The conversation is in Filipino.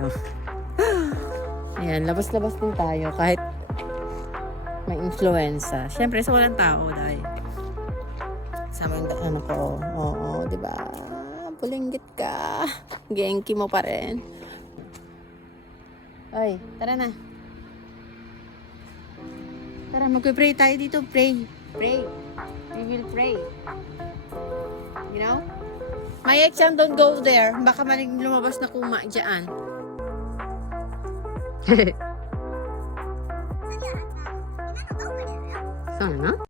tayo. Ayan, labas-labas din tayo kahit may influenza. Siyempre, sa walang tao dahil sama yung ano ko. Oo, diba? Bulinggit ka. Genki mo pa rin. Ay, tara na. Tara, mag-pray tayo dito. Pray. Pray. We will pray. You know? My exam, don't go there. Baka maling lumabas na kuma dyan. Sana na?